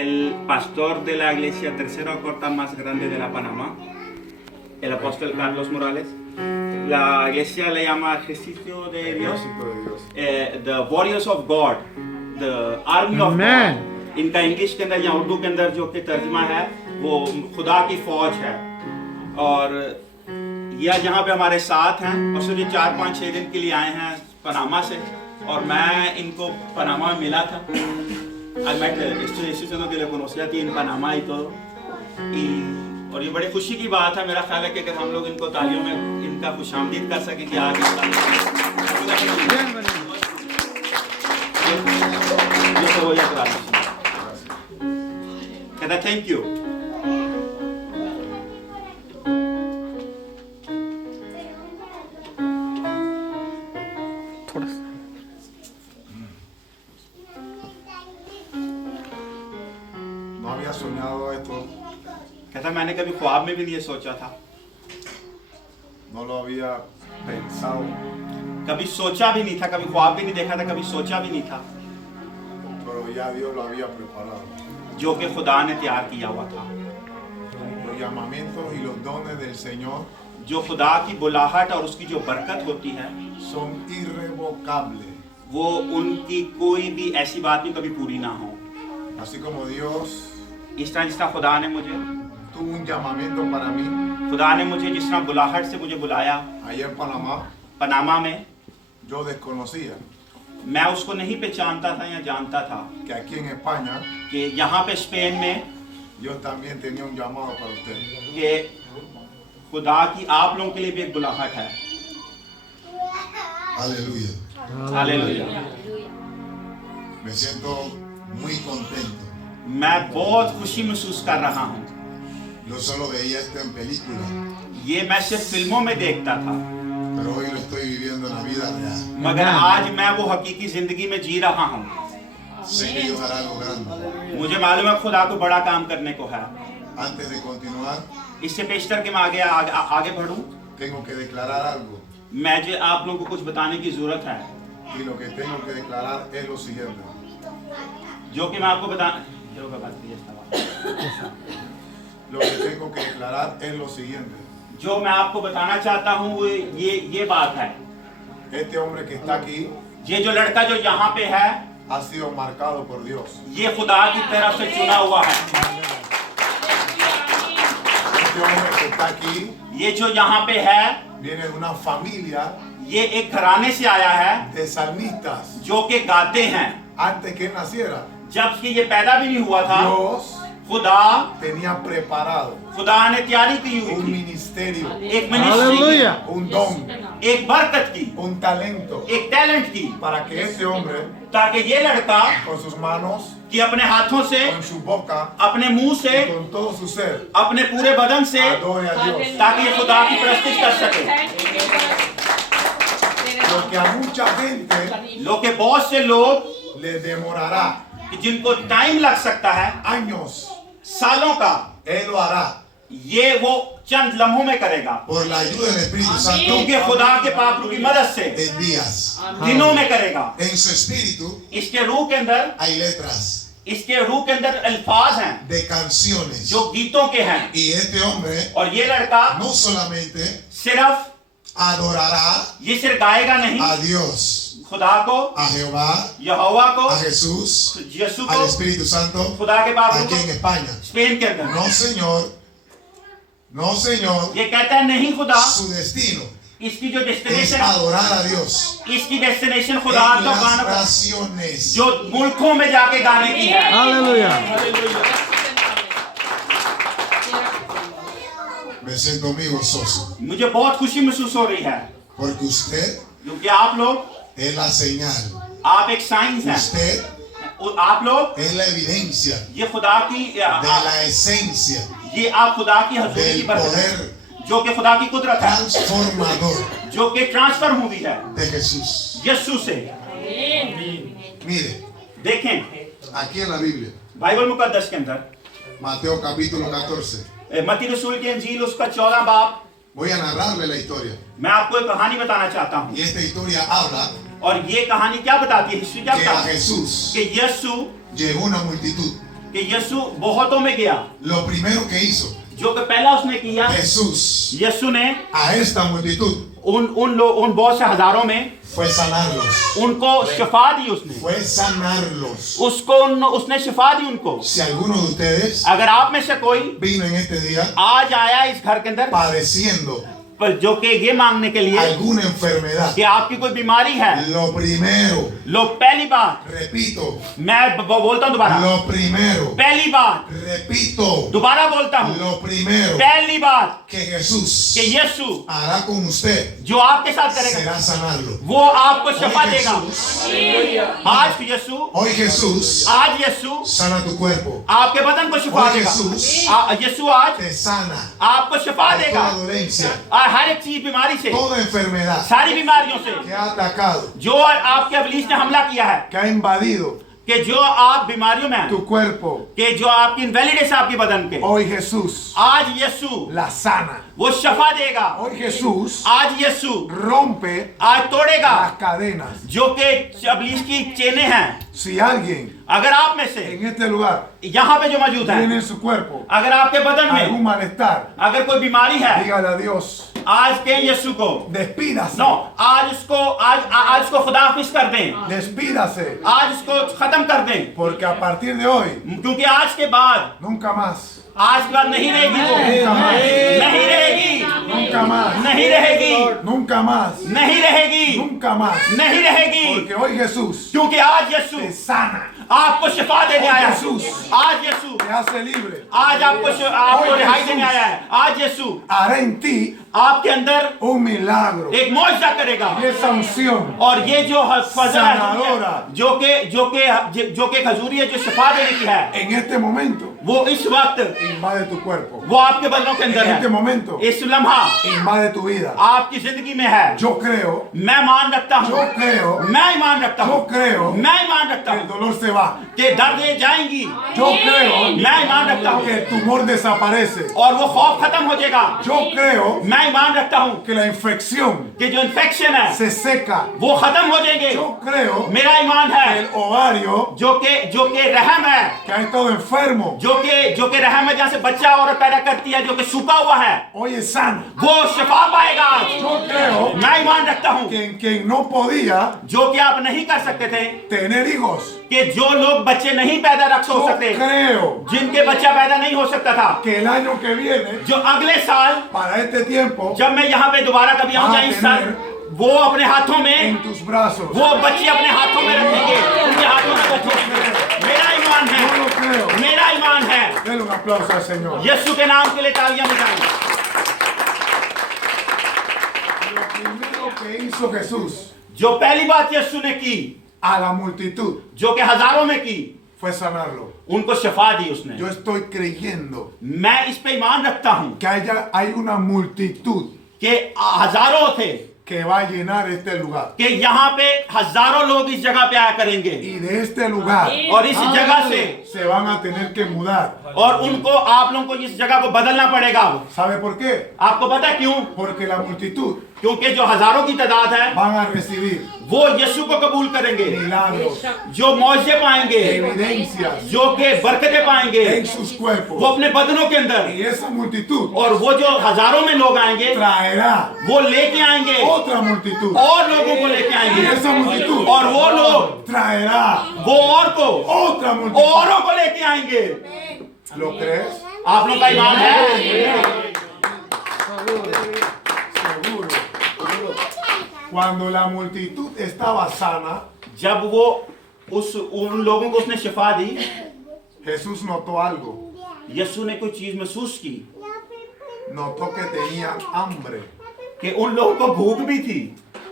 el pastor de la iglesia tercera corta más grande de la Panamá, el apóstol Carlos Morales. La iglesia le llama Ejército de Dios, the Warriors of God, the Army of God. इनका इंग्लिश के अंदर या उर्दू के अंदर जो कि तर्जुमा है वो खुदा की फौज है। और यह यहाँ पे हमारे साथ हैं और सिर्फ 4-5-6 दिन के लिए आए हैं पनामा से, और मैं इनको पनामा में मिला था। आज मैं que le conocía a ti en Panamá y todo, और ये बड़ी खुशी की बात है। मेरा ख्याल है कि अगर हम लोग इनको तालियों में इनका खुशामदीद कर सकें कि आज कहता थैंक यू। soñado esto, कहता मैंने कभी ख्वाब में भी नहीं सोचा था, no lo había pensado, कभी सोचा भी नहीं था, कभी ख्वाब भी नहीं देखा था, कभी सोचा भी नहीं था, pero ya Dios lo había preparado. जो कि खुदा ने तैयार किया हुआ था। Los llamamientos y los dones del Señor जो खुदा की बुलाहट और उसकी जो बरकत होती है son irrevocables. वो उनकी कोई भी ऐसी बात नहीं कभी पूरी ना हो। Así como Dios इस तरह जिस तरह खुदा ने मुझे tuvo un llamamiento para mí खुदा ने मुझे जिस तरह बुलाहट से मुझे बुलाया allá en Panamá, पनामा में, yo desconocía मैं उसको नहीं पहचानता था या जानता था que aquí en España कि यहाँ पे स्पेन में Dios también tenía un llamado para ustedes. कि खुदा की आप लोगों के लिए भी एक बुलाहट है। Aleluya. Hallelujah. Me siento muy contento. मैं बहुत खुशी महसूस कर रहा हूँ। Yo solo veía esto en película, ये मैं सिर्फ फिल्मों में देखता था, pero hoy lo estoy viviendo en la vida real. मगर आज मैं वो हकीकी जिंदगी में जी रहा हूँ। Sé que Dios hará algo grande. मुझे मालूम है खुदा को बड़ा काम करने को है। Antes de continuar, इससे पेशतर के मैं आगे बढ़ूं, tengo que declarar algo. मैं जो आप लोगों को कुछ बताने की जरूरत है, Y lo que tengo que declarar es lo siguiente. जो कि मैं आपको Lo que tengo que declarar es lo siguiente. जो मैं आपको बताना चाहता हूँ वो ये बात है। Este hombre que está aquí ये जो लड़का जो यहाँ पे है ha sido marcado por Dios. ये खुदा की तरफ से चुना हुआ है। Este hombre que está aquí ये जो यहाँ पे है viene de una familia ये एक घराने से आया है de salmistas. जो कि गाते हैं। Antes que él naciera, जब कि ये पैदा भी नहीं हुआ था, Dios खुदा tenía ने तैयारी की हुई un थी, ministerio, एक मिनिस्ट्री, un don, एक बरकत की, un talento एक टैलेंट की, para que este hombre ताकि ये लड़का con sus manos, कि अपने हाथों से, con su boca, अपने मुंह से, con todo su ser, अपने पूरे बदन से, adore a Dios. ताकि ये खुदा की प्रस्तुति कर सके। Lo que a mucha gente लोग के बहुत से लोग le demorará कि जिनको टाइम लग सकता है años, सालों का, él lo hará ये वो चंद लम्हों में करेगा, Por la ayuda del Espíritu Santo, क्योंकि खुदा के पाक रूह की मदद से en días. दिनों में करेगा। En su espíritu इसके रूह के अंदर, hay letras इसके रूह के अंदर अल्फाज हैं de canciones. जो गीतों के हैं, Y este hombre और ये लड़का no solamente सिर्फ adorará ये सिर्फ गाएगा नहीं, a Dios, खुदा को, a Jehová, यहोवा को, a Jesús, यीशु al को, Espíritu Santo, खुदा के पाक aquí रूह en को, España. स्पेन के अंदर। No, Señor. No, Señor. ये कहता है नहीं खुदा, Su destino इसकी जो es destination, adorar a Dios इसकी डेस्टिनेशन खुदा en को las गाना naciones. जो मुल्कों में जाके गाने की है। Me siento muy gozoso मुझे बहुत खुशी महसूस हो रही है porque usted क्योंकि आप लोग, es la señal. आप एक साइंस हैं, Usted आप लोग es la evidencia ये खुदा की, de la esencia ये आप खुदा की हजूरी की del बरकत poder है, जो कि खुदा की कुदरत है, transformador जो कि ट्रांसफर हुई है de Jesús. यीशु से। Mire, देखें aquí en la Biblia, Bible मुकद्दस के अंदर Mateo capítulo 14, मत्ती रसूल की इंजील उसका 14 बाब, voy a narrarle la historia. मैं आपको एक कहानी बताना चाहता हूँ। Y esta historia habla और ये कहानी क्या बताती है, हिस्ट्री क्या que a बताती है Jesús कि यीशु llegó una multitud कि यीशु बहुतों में गया, lo primero que hizo जो कि पहला उसने किया, Jesús यीशु ने a esta multitud उन बहुत से हजारों में fue sanarlos. उनको शिफा दी उसने, Fue sanarlos. उसने शिफा दी उनको। Si alguno de ustedes अगर आप में से कोई vino en este día आज आया इस घर के अंदर padeciendo पर जो कि ये मांगने के लिए alguna enfermedad, कि आपकी कोई बीमारी है, lo primero, लोग पहली बात, repito, मैं बोलता हूँ दोबारा, lo primero, पहली बात, repito, दोबारा बोलता हूँ, lo primero पहली बात que Jesús कि यीशु hará con usted जो आपके साथ करेगा será sanarlo. वो आपको शिफा Hoy देगा। Jesús, आज यीशु hoy Jesús आज यीशु sana tu cuerpo, आपके बदन को शिफा Hoy देगा। Jesús यीशु आज te sana आपको शिफा de देगा toda dolencia, हर एक चीज बीमारी से, toda enfermedad सारी बीमारियों से que ha atacado, जो आपके अबलीस ने हमला किया है, que ha invadido कि जो आप बीमारियों में हैं, tu cuerpo. कि जो आपकी इनवैलिडेस है आपके बदन के, Hoy Jesús आज यीशु la sana. वो शिफा देगा। Hoy Jesús आज यीशु rompe आज तोड़ेगा las cadenas. जो कि अबलीस की चेनें हैं। Si alguien अगर आप में से en este lugar यहाँ पे जो मौजूद है, tiene en su cuerpo अगर आपके बदन algún में malestar, अगर कोई बीमारी है, dígale a Dios, आज के यीशु को despídase, नो आज उसको खुदा हाफिज कर दें, despídase, आज उसको खत्म कर दें, porque a partir de hoy, क्योंकि आज के बाद nunca más, आज के बाद नहीं रहेगी वो, nunca más, नहीं रहेगी, nunca más, नहीं रहेगी, nunca más, नहीं रहेगी, nunca más, नहीं रहेगी, porque hoy Jesús क्योंकि आज यीशु te sana, आपको शिफा देने आया है। Jesús आज यीशु te hace libre, आज आपको रिहाई देने आया है। आज यीशु hará en ti आपके अंदर un milagro, एक मौजज़ा करेगा, y esa unción और ये जो फजल है sanadora जो के खजूरी है, जो शिफा देने की है, en este momento वो इस वक्त invade tu cuerpo, वो आपके बदनों के en अंदर este है, momento इस लम्हा invade tu vida. आपकी जिंदगी में है। Yo creo, मैं मान रखता हूँ, yo creo, मैं ईमान रखता yo हूँ, creo मैं ईमान रखता que el हूँ dolor se va. कि दर्दें जाएंगी, Yo creo मैं ईमान रखता हूँ que el tumor desaparece. और वो खौफ खत्म हो जाएगा। Yo creo मैं ईमान रखता हूँ que la infección कि जो इन्फेक्शन है se seca. वो खत्म हो जाएंगे। Yo creo मेरा ईमान que है el ovario जो के रहम है, que ha estado enfermo जो के रहम है, जहाँ से बच्चा औरत पैदा करती है, जो कि सूखा हुआ है, hoy es sano. वो शिफा पाएगा आज। Yo creo मैं ईमान रखता हूँ que en quien no podía जो कि आप नहीं कर सकते थे, tener hijos, कि जो लोग बच्चे नहीं पैदा रख yo सकते, creo जिनके बच्चा पैदा नहीं हो सकता था, que el año que viene, जो अगले साल para este tiempo, जब मैं यहाँ पे दोबारा कभी आऊंगा इस साल, वो अपने हाथों में, en tus brazos. वो बच्चे अपने हाथों में रखेंगे, उनके हाथों में बच्चे रखेंगे। मेरा ईमान Yo है, lo creo. मेरा ईमान है। Denle un aplauso al Señor. यीशु के नाम के लिए तालियां बजाएं। Lo primero que hizo Jesús जो पहली बात यीशु ने की, a la multitud जो कि हजारों में की, fue sanarlo. उनको शिफा दी उसने। Yo estoy creyendo मैं इस पे ईमान रखता हूँ que hay una multitud कि हजारों थे, que va a llenar este lugar. कि यहाँ पे हजारों लोग इस जगह पे आया करेंगे Y de este lugar और इस जगह से, se van a tener que mudar. और उनको आप लोगों को इस जगह को बदलना पड़ेगा। ¿Sabe por qué? आपको पता है क्यों? Porque la multitud क्योंकि जो हजारों की तादाद है van a recibir वो यीशु को कबूल करेंगे, milagros, जो मौजे पाएंगे, evidencias जो के बरकतें पाएंगे en sus cuerpos. वो अपने बदनों के अंदर, Y esa multitud और वो जो हजारों में लोग आएंगे traerá वो लेके आएंगे otra multitud. और लोगों को लेके Y आएंगे, esa multitud और वो लोग traerá वो और को otra multitud. औरों को लेके आएंगे। ¿Lo crees? आप लोग का ईमान है? Seguro. Cuando la multitud estaba sana, जब वो उन लोगों को उसने शिफा दी, Jesús notó algo. यीशु ने कोई चीज महसूस की Notó que tenían hambre. कि उन लोगों को भूख भी थी,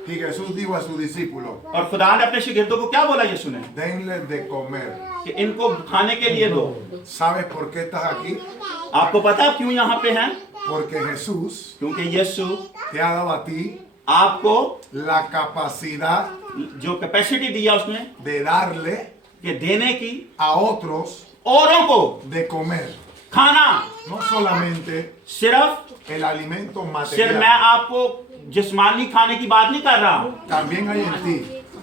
Y Jesús dijo a sus discípulos, और खुदा ने अपने शागिर्दों को क्या बोला यीशु ने denles de comer. कि इनको खाने के लिए दो। ¿Sabes por qué estás aquí? आपको पता है क्यों यहाँ पे हैं? Porque Jesús क्योंकि यीशु te ha dado a ti आपको la capacidad जो कैपेसिटी दिया उसने de darle कि देने की a otros औरों को de comer. खाना, No solamente सिर्फ el alimento मैं material, आपको जिस्मानी खाने की बात नहीं कर रहा, también hay en ti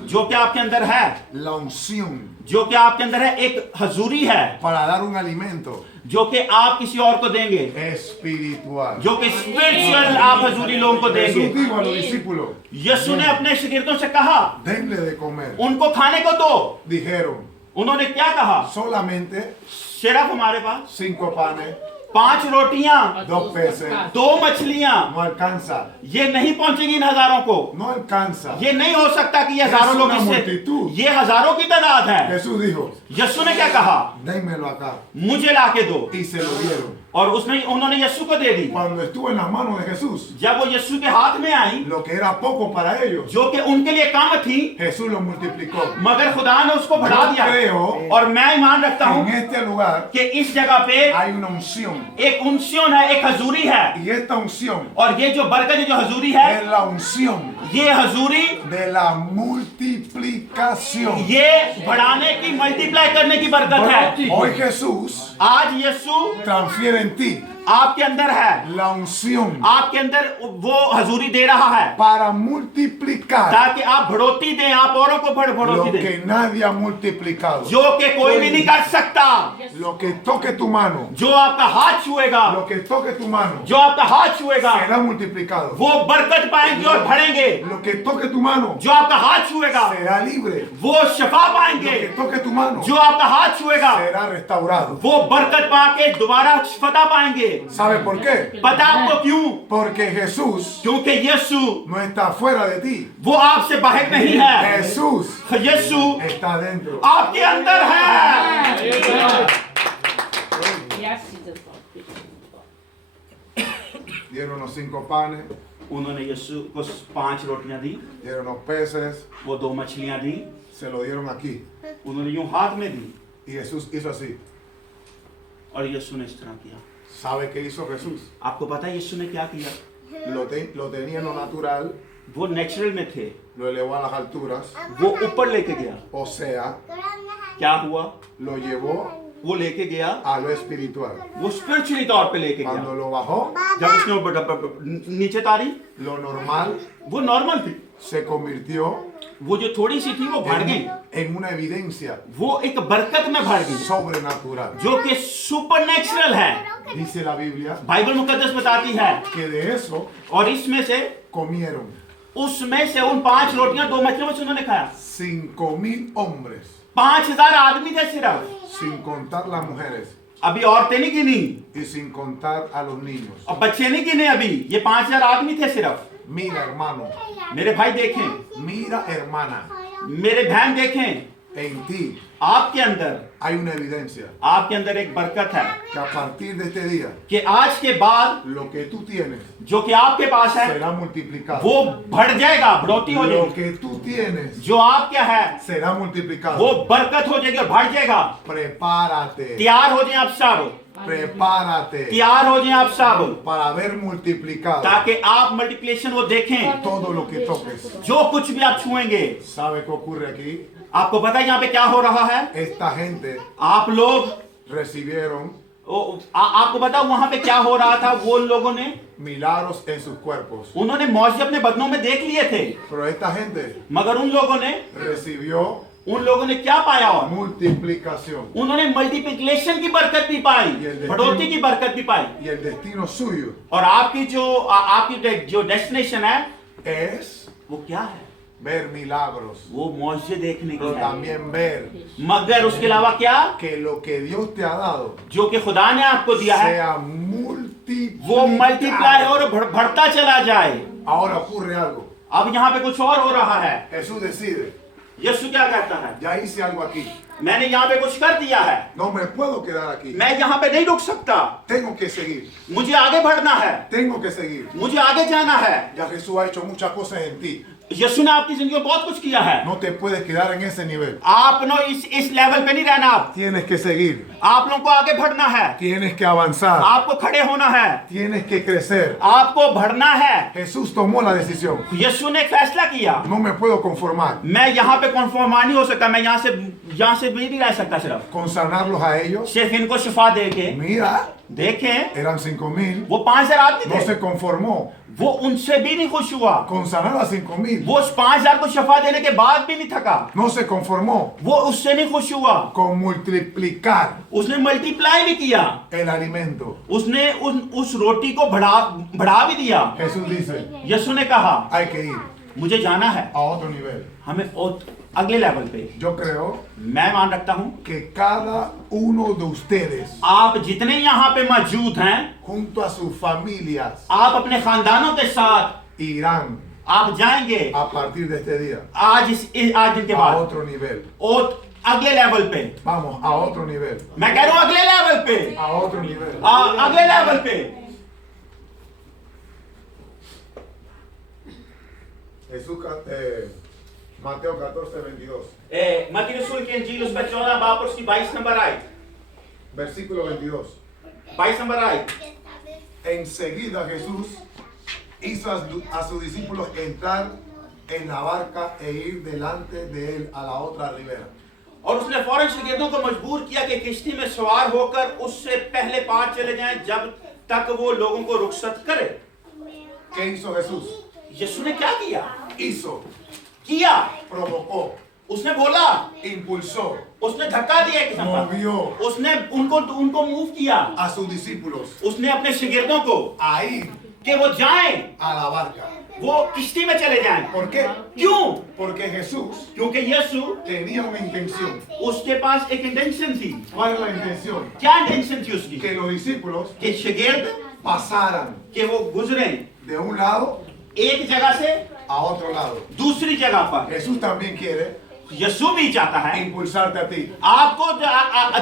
जो कि आपके अंदर है la unción जो कि आपके अंदर है, एक हजूरी है para dar un alimento जो कि आप किसी और को देंगे, espiritual. जो कि स्पिरिचुअल आप हजूरी लोगों को Jesús देंगे। dijo a los discípulos, यीशु ने अपने शागिर्दों से कहा, denle de comer. उनको खाने को दो। Dijeron, उन्होंने क्या कहा? solamente सिर्फ हमारे पास 5 panes, 5 रोटियां, 2 peces, 2 मछलियां, no alcanza, ये नहीं पहुंचेगी इन हजारों को। no alcanza. ये नहीं हो सकता कि ये हजारों लोग Es una इससे, multitud. ये हजारों की तादाद है। Jesús dijo, यीशु ने क्या कहा? dénmelo acá. मुझे लाके दो। Y se lo dieron. और उन्होंने यीशु को दे दी। Cuando estuvo en las manos de Jesús, जब वो यीशु के हाथ में आई, lo que era poco para ellos, जो कि उनके लिए कम थी, Jesús lo multiplicó. मगर खुदा ने उसको बढ़ा Yo दिया। creo और मैं ईमान रखता En हूँ este lugar कि इस जगह पे hay una unción. एक उनसियोन है, एक हजूरी है। Y esta unción और ये जो बरकत है, जो हजूरी है, es la unción ये हजूरी, de la multiplicación. ये बढ़ाने की, मल्टीप्लाई करने की बरकत है। Hoy Jesús आज यीशु transfiere en ti आपके अंदर है, la unción आपके अंदर वो हजूरी दे रहा है para multiplicar ताकि आप बढ़ोती दें, आप औरों को lo बढ़ोती दें, que nadie ha multiplicado. जो कि कोई भी नहीं कर सकता। Lo que toque tu mano, जो आपका हाथ छुएगा, lo que toque tu mano जो आपका हाथ छुएगा, será multiplicado. वो बरकत पाएंगे और बढ़ेंगे। Lo que toque tu mano जो आपका हाथ छुएगा, será libre. वो शफा Lo पाएंगे। que toque tu mano जो आपका हाथ छुएगा, será restaurado. वो बरकत पाके दोबारा फतह पाएंगे। ¿Sabe por qué? पता आपको क्यों? Porque Jesús क्योंकि यीशु no está fuera de ti. वो आपसे बाहर नहीं है, Jesús यीशु está dentro. आपके अंदर है। Yes, Jesus. Dieron los 5 panes, उन्होंने यीशु को 5 रोटियां दी, dieron los peces, वो 2 मछलियां दी, se lo dieron aquí. उन्होंने यूं हाथ में दी Y Jesús hizo así. और यीशु ने इस तरह किया। ¿Sabe qué hizo Jesús? आपको पता है यीशु ने क्या किया? Lo tenía en lo natural, वो नेचुरल में थे, lo elevó a las alturas, वो ऊपर लेके गया। o sea, क्या हुआ? lo llevó वो लेके गया, a lo espiritual. वो स्पिरिचुअली तौर पे लेके Cuando गया। lo bajó, जब उसने वो नीचे तारी, lo normal वो नॉर्मल थी, se convirtió वो जो थोड़ी सी थी वो बढ़ गई, en una evidencia वो एक बरकत में बढ़ गई sobrenatural. जो कि सुपरनेचुरल है। Dice la Biblia बाइबल मुकद्दस बताती है, que de eso और इसमें से, comieron उसमें से उन 5 रोटियां 2 मछलियों में से उन्होंने खाया। 5,000 hombres, 5000 आदमी थे सिर्फ, sin contar las mujeres अभी औरतें नहीं गिनी y sin contar a los niños. और बच्चे नहीं गिने अभी, ये 5000 आदमी थे सिर्फ। Mira, hermano, मेरे भाई देखें, mira, hermana, मेरे बहन देखें, en ti आपके अंदर, hay una evidencia आपके अंदर एक बरकत है que a partir de este día, कि आज के बाद lo que tú tienes जो कि आपके पास है será multiplicado. वो बढ़ जाएगा, बढ़ोती हो Lo जाएगी। que tú tienes जो आप क्या है será वो multiplicado. बरकत हो जाएगी और बढ़ जाएगा। Prepárate, तैयार हो जाएं आप सब, prepárate तैयार हो जाएं आप सब, para ver multiplicado ताकि आप मल्टीप्लिकेशन वो देखें। todo lo que toques. जो कुछ भी आप छुएंगे, ¿Sabe qué ocurre aquí? आपको पता है यहाँ पे क्या हो रहा है? Esta gente आप लोग, recibieron आपको पता है वहां पे क्या हो रहा था? वो लोगों ने, milagros en sus cuerpos. उन्होंने मौजे अपने बदनों में देख लिए थे, Pero esta gente मगर उन लोगों ने क्या पाया? और multiplicación. उन्होंने मल्टीप्लिकेशन की बरकत भी पाई, बढ़ोतरी की बरकत भी पाई। Y el destino suyo और आपकी जो डेस्टिनेशन है es वो क्या है? ver milagros. वो मौजे देखने की Pero है, también ver मगर उसके अलावा क्या? que lo que Dios te ha dado जो कि खुदा ने आपको दिया है sea वो मल्टीप्लाई multiplicado. और बढ़ता चला जाए। Ahora ocurre algo. अब यहाँ पे कुछ और हो रहा है। Jesús decide, यीशु क्या कहता है? ya hice algo aquí. मैंने यहाँ पे कुछ कर दिया है, No me puedo quedar aquí. मैं यहाँ पे नहीं रुक सकता, Tengo que seguir. मुझे आगे बढ़ना है, Tengo que seguir. मुझे आगे जाना है। Ya Jesús ha hecho muchas cosas en ti. यीशु ने आपकी जिंदगी में बहुत कुछ किया है। No te puedes quedar en ese nivel. आप नो इस लेवल पे नहीं रहना, आप Tienes que seguir. आप लोगों को आगे बढ़ना है, Tienes que avanzar. आपको खड़े होना है, Tienes que crecer. आपको बढ़ना है। Jesús tomó la decisión. यीशु ने एक फैसला किया, No me puedo conformar मैं यहाँ पे कन्फर्म नहीं हो सकता, मैं यहाँ से भी नहीं रह सकता, सिर्फ con sanarlos a ellos. इनको शिफा दे के। Mira, देखें eran 5,000, वो 5,000 आदमी no थे, se conformó वो उनसे भी नहीं खुश हुआ, con sanar a 5,000, वो उस 5,000 को शफा देने के बाद भी नहीं थका, no se conformó वो उससे नहीं खुश हुआ, con multiplicar उसने मल्टीप्लाई भी किया, el alimento. उसने उस रोटी को बढ़ा भी दिया। Jesús dice, यीशु ने कहा hay que ir मुझे जाना है, a otro nivel. हमें अगले लेवल पे। Yo creo मैं मान रखता हूँ que cada uno de ustedes, आप जितने यहाँ पे मौजूद हैं, junto a sus familias, आप अपने खानदानों के साथ irán आप जाएंगे a partir de este día आज दिन के a बाद otro nivel. और अगले लेवल पे। Vamos, a otro nivel. मैं कह रहा हूँ अगले लेवल पे, A otro nivel. अगले लेवल पे। Jesús, Mateo 14:22. मत्ती रसूल की इंजील उसका 14 बाब और उसकी 22 नंबर आयत, Versículo 22. 22 नंबर आयत। Enseguida Jesús hizo a sus discípulos entrar en la barca e ir delante de él a la otra ribera. और उसने फौरन शागिर्दों को मजबूर किया कि किश्ती में सवार होकर उससे पहले पार चले जाएं जब तक वो लोगों को रुखसत करे। ¿Qué hizo Jesús? यीशु ने क्या किया? Hizo, किया, provocó, उसने बोला, impulsó, उसने धक्का दिया एक किस्म का, movió उसने उनको मूव किया, a sus discípulos उसने अपने शागिर्दों को a ir कि वो जाएं, a la barca. वो किश्ती में चले जाएं। ¿Por qué? क्यों? Porque Jesús क्योंकि यीशु tenía una intención. उसके पास एक इंटेंशन थी। ¿Cuál es la intención? क्या इंटेंशन थी उसकी? Que los discípulos कि शागिर्द pasaran कि वो गुजरें de un lado एक जगह से a otro lado. दूसरी जगह पर। Jesús también quiere यीशु भी चाहता है impulsarte a ti, आपको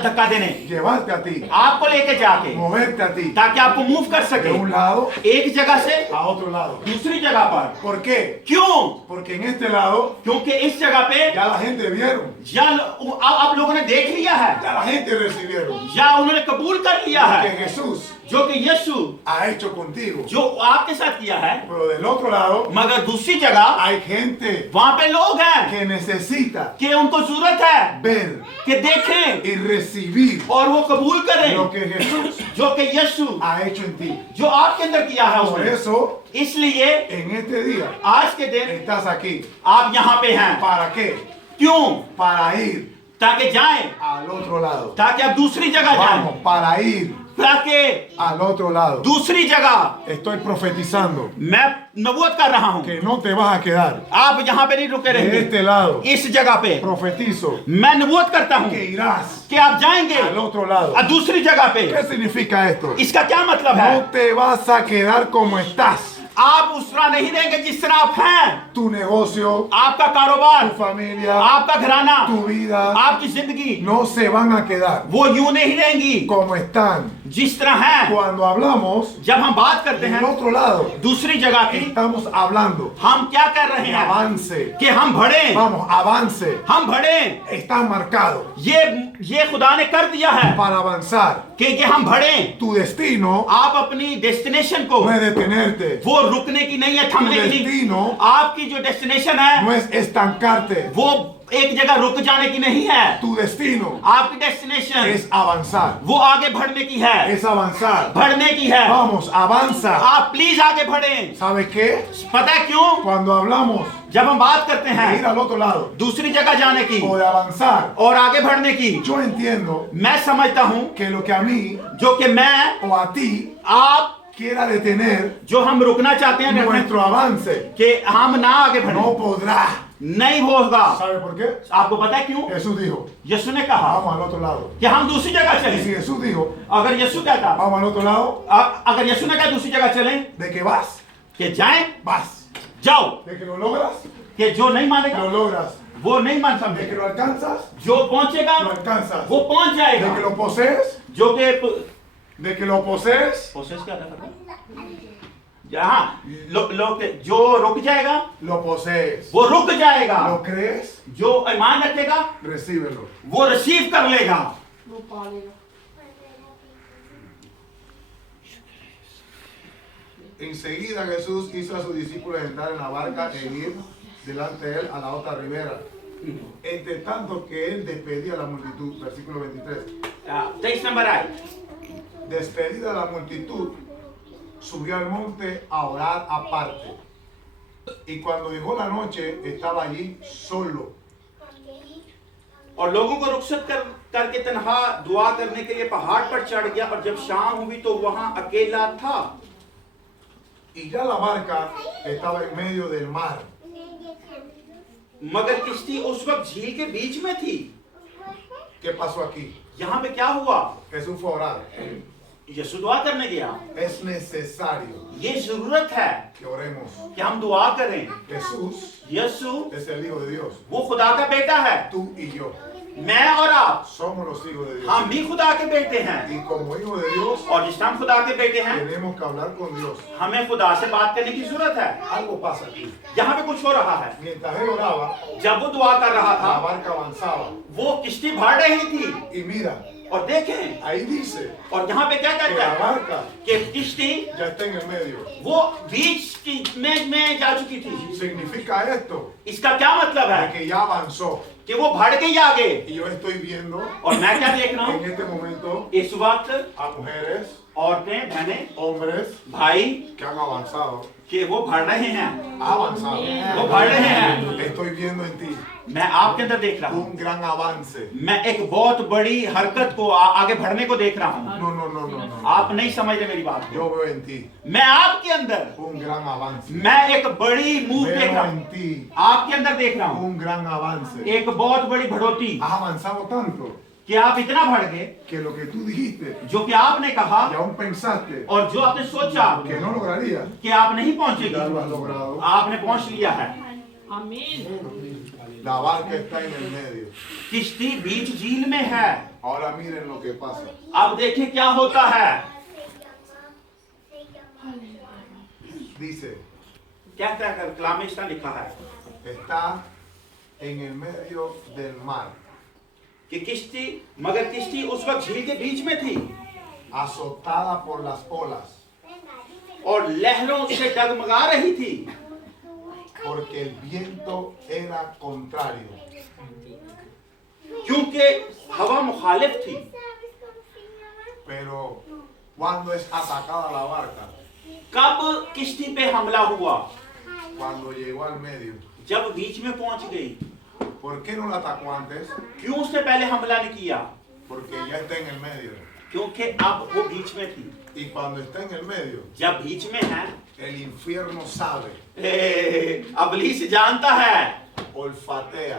धक्का देने, llevarte a ti, आपको लेके जाके, moverte a ti ताकि आपको मूव कर de सके un lado एक जगह से a otro lado. दूसरी जगह पर। ¿Por qué? क्यों? Porque en este lado क्योंकि इस जगह पे ya la gente vieron, या आप लोगों ने देख लिया है ya la gente recibieron या उन्होंने कबूल कर लिया lo que है Jesús जो कि यीशु ha hecho contigo. जो आपके साथ किया है। Pero del otro lado मगर दूसरी जगह hay gente वहां पे लोग हैं que necesita कि उनको जरूरत है ver कि देखें y recibir और वो कबूल करें lo que Jesús जो कि यीशु ha hecho en ti. जो आपके अंदर किया है Por उसने। eso इसलिए en este día आज के दिन estás aquí. आप यहाँ पे हैं। ¿Para qué? क्यों? Para ir ताकि जाएं, al otro lado. ताकि आप दूसरी जगह जाएं, Vamos, para ir ताकि al otro lado. दूसरी जगह। Estoy profetizando मैं नबूवत कर रहा हूँ, que no te vas a quedar आप यहाँ पे नहीं रुके de रहेंगे। este lado. इस जगह पे Profetizo मैं नबूवत करता हूँ que irás कि आप जाएंगे al otro lado. दूसरी जगह पे। ¿Qué significa esto? इसका क्या मतलब है? No te vas a quedar como estás. आप उस तरह नहीं रहेंगे जिस तरह आप हैं। Tu negocio, आपका tu कारोबार, familia, आपका घराना, tu vida आपकी जिंदगी no se van a quedar वो यूं नहीं रहेंगी como están. जिस तरह है। Cuando hablamos जब हम बात करते del हैं otro lado, दूसरी जगह की, estamos hablando हम क्या कर रहे de हैं avance. कि हम बढ़े, Vamos, avance. हम बढ़े। Está marcado ये खुदा ने कर दिया है para avanzar. कि हम बढ़े। Tu destino आप अपनी डेस्टिनेशन को, no es detenerte. वो रुकने की नहीं है, Tu थमने की नहीं। destino आपकी जो डेस्टिनेशन है no es estancarte. वो एक जगह रुक जाने की नहीं है। Tu destino आपकी डेस्टिनेशन es avanzar. वो आगे बढ़ने की है, Es avanzar. बढ़ने की है। Vamos, avanza. आप प्लीज आगे बढ़ें। ¿Sabes qué? पता है क्यों? Cuando hablamos जब हम बात करते de ir हैं al otro lado दूसरी जगह जाने की o de avanzar, और आगे बढ़ने की, yo entiendo मैं समझता हूँ que lo que a mí जो कि मैं, o a ti आप, quiera detener जो हम रुकना चाहते हैं nuestro avance, कि हम ना आगे बढ़े, no podrá. नहीं होगा। ¿Sabe por qué? आपको पता है क्यों? Jesús dijo, यीशु ने कहा vamos al otro lado. कि हम दूसरी जगह Y si चलें। Jesús dijo, अगर यीशु कहता, vamos al otro lado, अगर यीशु ने कहा दूसरी जगह चलें de que vas, कि जाएं, vas. जाओ, De que lo logras, कि जो नहीं मानेगा lo logras. वो नहीं मान De que समझेगा, lo alcanzas, जो पहुंचेगा lo alcanzas. वो पहुंच De जाएगा। que lo posees, जो कि de que lo posees, process क्या था? हाँ, जो रुक जाएगा lo posees. वो रुक जाएगा, Lo crees, जो ईमान रखेगा recíbelo. वो रिसीव कर लेगा। Enseguida Jesús hizo a sus discípulos entrar en la barca e ir delante de él a la otra ribera. Entre tanto que él despedía a la multitud, versículo 23. 23 नंबर आए। Despedida la multitud, subió al monte a orar aparte. Y cuando llegó la noche, estaba allí solo. और लोगों को रुखसत करके तन्हा दुआ करने के लिए पहाड़ पर चढ़ गया और जब शाम हुई तो वहां अकेला था. Y ya la barca estaba en medio del mar. मगर किश्ती उस वक्त झील के बीच में थी. ¿Qué pasó aquí? यहाँ पे क्या हुआ? Jesús fue a orar. यीशु दुआ करने गया. Es necesario ये जरूरत है que oremos. कि हम दुआ करें. Jesús यीशु es el Hijo de Dios. वो खुदा का बेटा है. Tú y yo मैं और आप somos los hijos de Dios. हम भी खुदा के बेटे हैं. Y como hijos de Dios, और जिस हम खुदा के बेटे हैं tenemos que hablar con Dios. हमें खुदा से बात करने की जरूरत है. Algo pasa aquí. यहाँ पे कुछ हो रहा है. Mientras él oraba, जब वो दुआ कर रहा la था barca avanzaba. वो किश्ती बढ़ रही थी. Y mira, और देखें ahí dice और यहाँ पे क्या que कहता la है barca कि किश्ती ya está en el medio. वो बीच की में जा चुकी थी. Significa esto, इसका क्या मतलब de है que ya avanzó. कि वो बढ़ गई आगे. Y yo estoy viendo और मैं क्या देख रहा en हूँ este momento इस वक्त a mujeres, औरतें बहनें hombres भाई que han avanzado. कि वो बढ़ रहे हैं. Ha avanzado. वो बढ़ रहे हैं. Estoy viendo en ti मैं आपके अंदर देख रहा हूँ. un gran avance. मैं एक बहुत बड़ी हरकत को आगे बढ़ने को देख रहा हूँ. No, no, no, no, no. आप नहीं समझ रहे मेरी बात को. Yo veo en ti मैं आपके अंदर un gran avance. मैं एक बड़ी मूव देख Veo रहा en हूँ. ti आपके अंदर देख रहा हूँ un gran avance. एक बहुत बड़ी बढ़ोतरी Has avanzado tanto कि आप इतना बढ़ गए que lo que tú dijiste जो कि आपने कहा y aún pensaste और जो आपने सोचा que no lograrías, कि आप नहीं ya lo has पहुंचेगी logrado. आपने पहुंच लिया है. La barca está en el medio. किश्ती बीच झील में है. Ahora miren lo que pasa. अब देखें क्या होता है. Dice, क्या क्या कर कलाम में इस तरह लिखा है está en el medio del mar, कि किश्ती मगर किश्ती उस वक्त झील के बीच में थी azotada por las olas, और लहरों से डगमगा रही थी porque el viento era contrario. क्योंकि हवा मुखालिफ थी. Pero cuando es atacada la barca, कब किश्ती पे हमला हुआ? cuando llegó al medio. जब बीच में पहुंच गई. ¿Por qué no la atacó antes? क्यों उसने पहले हमला नहीं किया? Porque ya está en el medio. क्योंकि अब वो बीच में थी. Y cuando está en el medio, जब बीच में है el infierno sabe, अबलीस जानता है, olfatea,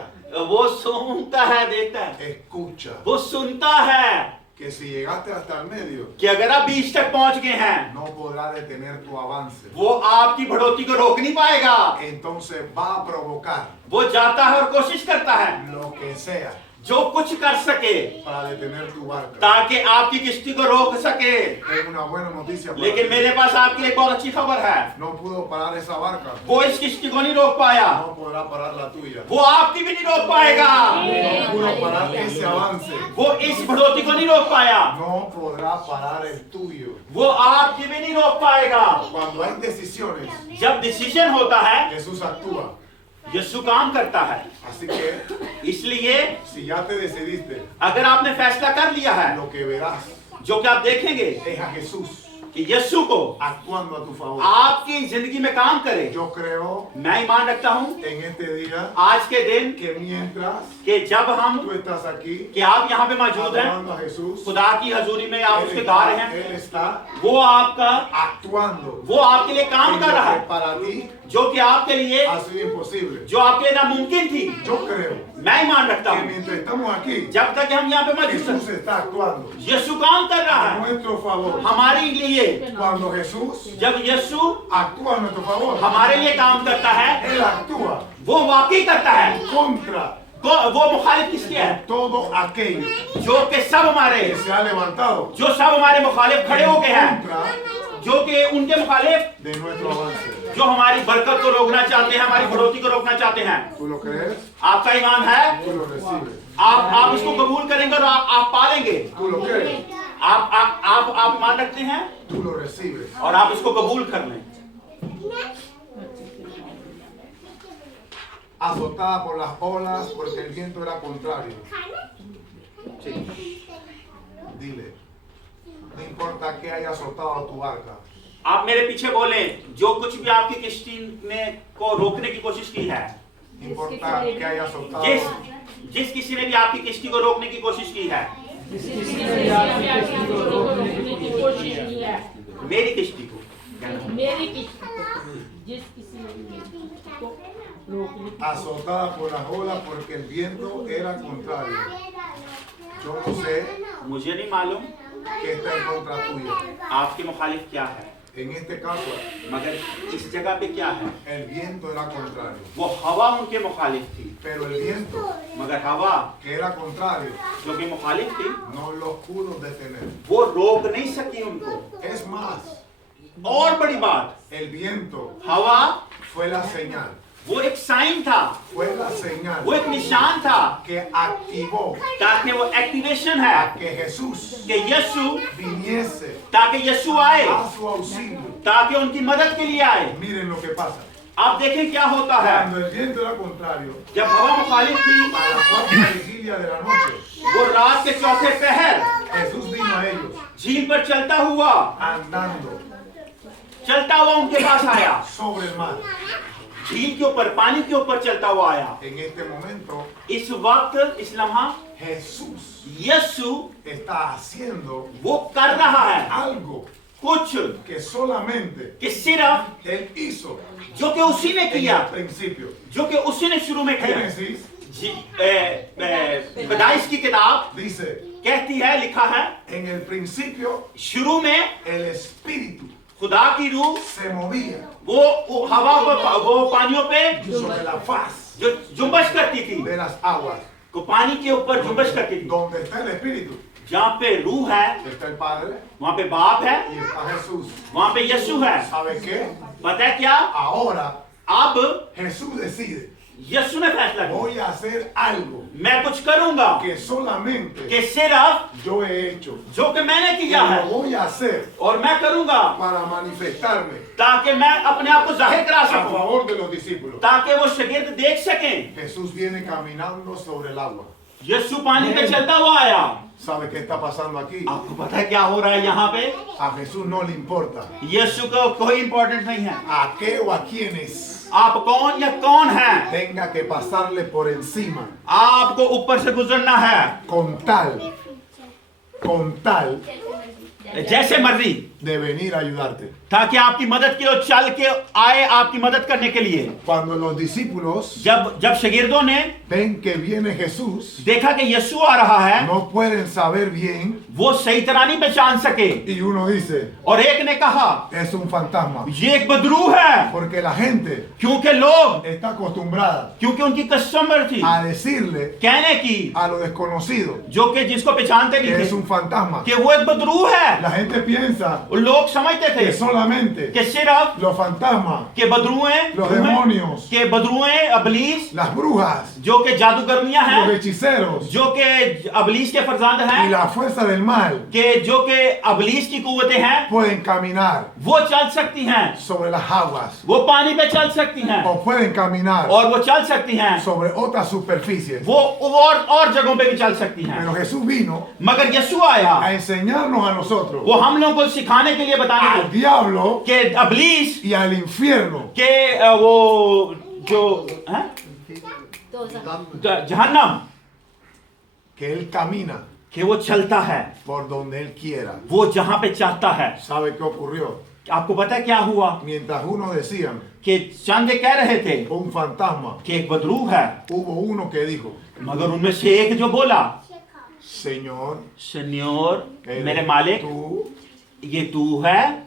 वो सूंघता है, देखता है, escucha, वो सुनता है que si llegaste hasta el medio, कि अगर आप बीच तक पहुंच गए हैं no podrá detener tu avance. वो आपकी बढ़ोतरी को रोक नहीं पाएगा. Entonces va a provocar वो जाता है और कोशिश करता है lo que sea जो कुछ कर सके para detener tu barca. ताकि आपकी किश्ती को रोक सके. Tengo una buena noticia para लेकिन ti. मेरे पास आपके लिए एक बहुत अच्छी खबर है. No pudo parar esa barca, वो इस किश्ती को नहीं रोक पाया, no podrá parar la tuya. वो आपकी भी नहीं रोक पाएगा. No pudo parar ese avance, वो इस बढ़ोतरी को नहीं रोक पाया, no podrá parar el tuyo. वो आपकी भी नहीं रोक पाएगा. Cuando hay decisiones, जब डिसीजन होता है Jesús actúa. यीशु काम करता है. Así que इसलिए si ya te decidiste, अगर आपने फैसला कर लिया है lo que verás जो कि आप देखेंगे es a Jesús कि यीशु को actuando a tu favor. आपकी जिंदगी में काम करे. Yo creo मैं ईमान रखता हूँ en este día आज के दिन que mientras कि जब हम tú estás aquí कि आप यहाँ पे मौजूद हैं adorando a Jesús, खुदा की हजूरी में आप उसके Él गा रहे está, हैं, Él está वो आपका actuando वो आपके लिए काम en कर lo रहा que है para ti जो कि आपके लिए ha sido imposible. जो आपके लिए नामुमकिन थी. Yo creo मैं ईमान रखता que हूँ mientras estamos aquí, जब तक हम यहाँ पे मौजूद Jesús हैं está actuando यीशु काम कर रहा a है nuestro favor. हमारे लिए. Cuando Jesús जब यीशु actúa a nuestro favor, हमारे लिए काम करता है Él actúa वो वाकई करता है. contra वो मुखालिफ किसके है? todo aquello जो कि सब हमारे que se ha levantado जो सब हमारे मुखालिफ खड़े हो गए हैं, contra जो कि उनके मुखालिफ de nuestro avance. जो हमारी बरकत को रोकना चाहते हैं, हमारी बढ़ोतरी को रोकना चाहते हैं. ¿Tú lo crees? आपका ईमान है, Tú lo recibes. आप इसको कबूल करेंगे और आप पालेंगे. Tú lo crees. आप ईमान रखते हैं Tú lo recibes. और आप इसको कबूल कर लें. Azotada por las olas porque el viento era contrario. Dile, No importa que haya azotado tu barca. आप मेरे पीछे बोले, जो कुछ भी आपकी किश्ती ने को रोकने की कोशिश की है, No importa que haya azotado. जिस किसी ने भी आपकी किश्ती को रोकने की कोशिश की है, मेरी किश्ती को, मेरी किश्ती जिस किसी ने भी को रोकने की Azotada por las olas porque el viento era contrario. Yo no sé मुझे नहीं मालूम qué está en contra tuya. आपके मुखालिफ क्या है, En este caso, मगर इस जगह पे क्या है, el viento era contrario. वो हवा उनके मुखालिफ थी, Pero el viento मगर हवा que era contrario जो कि मुखालिफ थी, no los pudo detener. वो रोक नहीं सकी उनको। Es más, और बड़ी बात, el viento हवा fue la señal. वो एक साइन था, Fue la señal वो एक निशान था, que activó ताकि वो एक्टिवेशन है a que Jesús कि यीशु, viniese ताकि यीशु आए, a su auxilio. ताकि उनकी मदद के लिए आए। Miren lo que pasa. आप देखें क्या होता है, Cuando el viento era contrario, जब हवा मुखालिफ थी, a la cuarta vigilia de la noche, वो रात के चौथे पहर Jesús vino a ellos झील पर चलता हुआ उनके पास आया, sobre el mar. झील के ऊपर, पानी के ऊपर चलता हुआ आया। En este momento, इस वक्त, इस लम्हा, Jesús यीशु está haciendo वो कर रहा है algo कुछ que solamente कि सिर्फ Él hizo जो कि उसी ने en किया, el principio. जो कि उसी ने शुरू में किया। Génesis पैदाइश की किताब dice, कहती है, लिखा है, en el principio शुरू में el Espíritu खुदा की रूह se movía वो हवा पर, वो पानियों पे sobre la faz जो जुम्बश करती थी, de las aguas. को पानी के ऊपर जुम्बश करती थी। Donde está el Espíritu, जहाँ पे रूह है, está el Padre वहाँ पे बाप है, y está Jesús. वहाँ पे यीशु है। ¿Sabe qué? पता है क्या, Ahora अब Jesús decide, यीशु ने फैसला किया, voy a hacer algo मैं कुछ करूंगा que solamente कि सिर्फ yo he hecho. जो कि मैंने Y किया है, lo voy a hacer और मैं करूंगा para manifestarme ताकि मैं अपने आप को जाहिर करा a सकूं, favor de los discípulos. ताकि वो शागिर्द देख सकें। Jesús viene caminando sobre el agua. यीशु पानी पे चलता हुआ आया। ¿Sabe qué está pasando aquí? आपको पता है क्या हो रहा है यहाँ पे? A Jesús no le importa यीशु को कोई इंपॉर्टेंट नहीं है a qué o a quiénes आप कौन या कौन है, tenga que pasarle por encima आपको ऊपर से गुजरना है, con tal जैसे मर्जी, de venir a ayudarte. ताकि आपकी मदद के लिए चल के आए, आपकी मदद करने के लिए। Cuando los discípulos जब शागिर्दों ने ven que viene Jesús, देखा कि यीशु आ रहा है, no pueden saber bien वो सही तरह नहीं पहचान सके, y uno dice, और एक ने कहा es un fantasma. ये एक बदरू है, Porque la gente क्योंकि लोग, está acostumbrada क्योंकि उनकी कस्टमर थी a decirle कहने की, a lo desconocido जो कि जिसको पहचानते que नहीं es थे, un fantasma. कि वो एक बदरू है। La gente piensa लोग समझते थे que solamente कि सिर्फ los fantasmas, के बदरुएं, los demonios, के बदरुएं, अबलीस, las brujas, जो कि जादूगरनियां los हैं, hechiceros जो कि अबलीस के फरजांद y हैं, la fuerza del mal कि जो कि अबलीस की कुव्वतें हैं, pueden caminar वो चल सकती हैं, sobre las aguas वो पानी पे चल सकती हैं, o pueden caminar और वो चल सकती हैं, sobre otras superficies. वो और जगहों पे भी चल सकती हैं। Pero Jesús vino मगर यीशु आया, a enseñarnos a nosotros, वो हम लोगों को सिखाने के लिए बताने al diablo के अबलीस y al infierno, के वो जो हैं? जहन्नम, que Él camina कि वो चलता है por donde Él quiera. वो जहां पे चाहता है। ¿Sabe qué ocurrió? आपको पता है क्या हुआ? Mientras unos decían कि चंद कह रहे थे un fantasma, कि एक बदरू है, hubo uno que dijo, मगर उनमें से एक जो बोला, Señor, सेन्योर, eres मेरे मालिक, tú. ये तू है।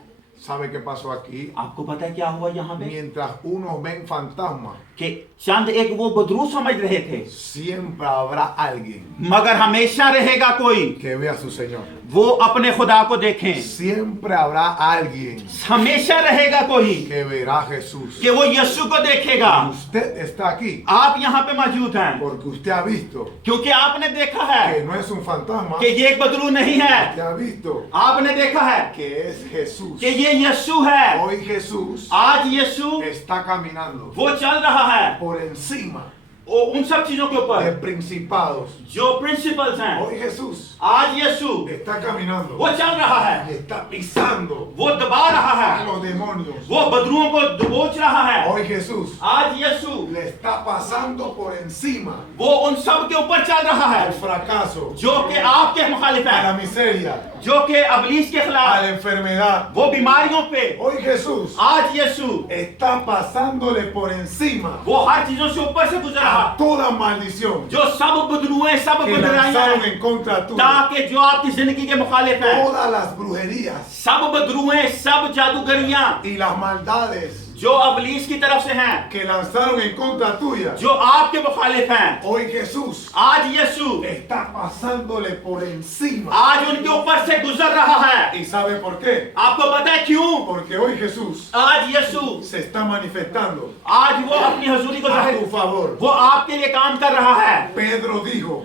¿Sabe qué pasó aquí? आपको पता है क्या हुआ यहाँ पे? Mientras unos ven fantasmas, कि चंद एक वो बदरू समझ रहे थे, siempre habrá alguien मगर हमेशा रहेगा कोई que vea a su Señor. वो अपने खुदा को देखें, Siempre habrá alguien हमेशा रहेगा कोई que verá a Jesús. कि वो यीशु को देखेगा। Usted está aquí आप यहाँ पे मौजूद हैं porque usted ha visto क्योंकि आपने देखा है que no es un fantasma, कि ये एक बदरू नहीं है, usted ha visto आपने देखा है que es Jesús. कि ये यीशु है। Hoy Jesús आज यीशु está caminando वो चल रहा है por encima उन सब चीजों के de ऊपर principados. जो प्रिंसिपल्स हैं, Hoy Jesús आज यीशु está caminando वो चल रहा है, y está pisando वो दबा रहा a है, los demonios. वो बदरुओं को दबोच रहा है। Hoy Jesús आज यीशु le está pasando por encima वो उन सब के ऊपर चल रहा al है fracaso, जो कि आपके मुखालिफ a la है, miseria, जो कि अबलीस के a खिलाफ, la enfermedad. वो बीमारियों पे Hoy Jesús आज यीशु está pasándole por encima वो हर चीजों से ऊपर से गुजर रहा, a toda maldición जो सब बदरुएं, सब que बुराइयां lanzaron हैं, en contra tuya, ताकि जो आपकी जिंदगी के मुखालिफ है, todas las brujerías सब बदरुएं, सब जादूगरियां y las maldades जो अबलीस की तरफ से हैं, que lanzaron en contra tuya. जो आपके मुखालिफ हैं, Hoy Jesús आज यीशु está pasándole por encima. आज उनके ऊपर से गुजर रहा है। ¿Y sabe por qué? आपको पता है क्यों? Porque hoy Jesús आज यीशु se está manifestando आज वो अपनी हजूरी को a जाहिर, tu favor. वो आपके लिए काम कर रहा है। Pedro dijo,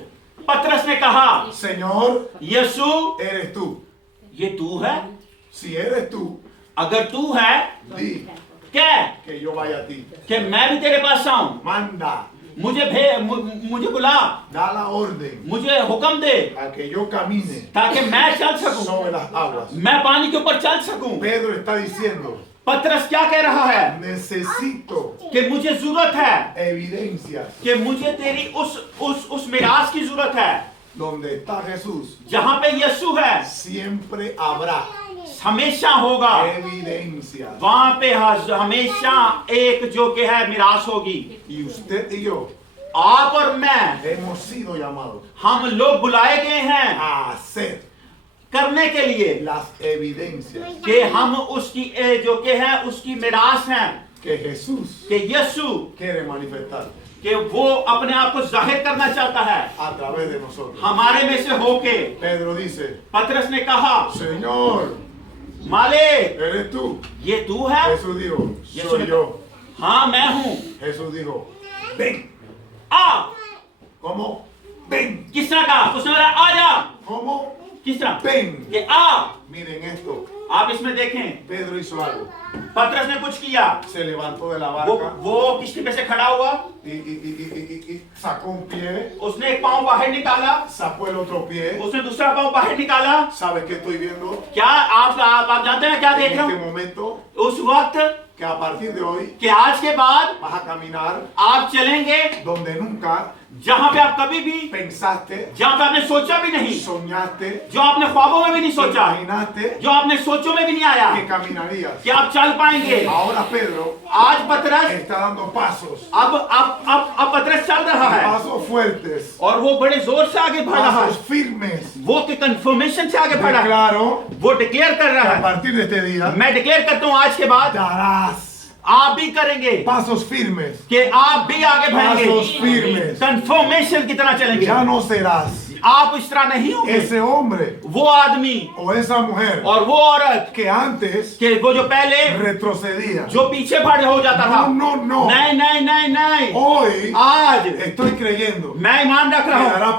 पतरस ने कहा, Señor, यीशु eres tú. ये तू है? Si eres tú, अगर तू है, di क्या que yo vaya a ti. कि मैं भी तेरे पास आऊं? Manda, मुझे बुला, da la orden मुझे हुक्म दे a que yo camine ताकि मैं चल सकूं, sobre las aguas. मैं पानी के ऊपर चल सकूं। Pedro está diciendo, पतरस क्या कह रहा है? necesito कि मुझे जरूरत है, evidencias कि मुझे तेरी उस मिरास की जरूरत है। donde está Jesús. जहां पे यीशु है, Siempre habrá हमेशा होगा, evidencias. वहां पे हमेशा एक जो कि है मिरास होगी। Y usted y yo आप और मैं, hemos sido llamados हम लोग बुलाए गए हैं a hacer करने के लिए las evidencias कि हम उसकी जो कि है उसकी मिरास हैं, que Jesús कि यीशु quiere manifestar कि वो अपने आप को जाहिर करना चाहता है a través de nosotros. हमारे में से होके। Pedro dice, पतरस ने कहा, Señor, मालिक ¿eres tú? ये तू है? Jesús dijo, Jesús soy ne- yo. हाँ मैं हूँ। Jesús dijo, ven. आ, ¿Cómo? Ven. किस तरह का? उसने बोला आ जा। ¿Cómo? किस तरह? Ven. कि आ। Miren esto. आप इसमें देखें, Pedro hizo algo. पतरस ने कुछ किया, Se levantó de la वो barca वो किश्ती पे से खड़ा हुआ, y sacó un pie, उसने एक पाँव बाहर निकाला, sacó el otro pie. उसने दूसरा पाँव बाहर निकाला। ¿Sabes qué estoy viendo? क्या आप जानते हैं क्या En देख रहा este हूँ? momento, उस वक्त que a partir de hoy कि आज के बाद vas a caminar आप चलेंगे donde nunca जहाँ पे आप कभी भी, pensaste, जहाँ पे आपने सोचा भी नहीं, soñaste, जो आपने ख्वाबों में भी नहीं सोचा, imaginaste जो आपने सोचों में भी नहीं आया que caminarías. कि आप चल पाएंगे। Ahora Pedro आज पतरस está dando pasos, अब पतरस चल रहा है pasos fuertes, और वो बड़े जोर से आगे बढ़ रहा pasos है, firmes. वो के कंफर्मेशन से आगे बढ़ रहा है, Declaro वो डिक्लेयर कर que रहा a है। partir de este día मैं डिक्लेयर करता हूँ आज के बाद darás आप भी करेंगे pasos firmes, कि आप भी आगे pasos बढ़ेंगे, firmes. कंफर्मेशन की तरह चलेंगे। Ya no serás आप इस तरह नहीं होंगे, ese hombre वो आदमी o esa mujer और वो औरत que antes कि वो जो पहले retrocedía. जो पीछे भाड़े हो जाता था। No, no, no. नहीं नहीं नहीं नहीं, Hoy आज estoy creyendo मैं ईमान रख que रहा हूँ dará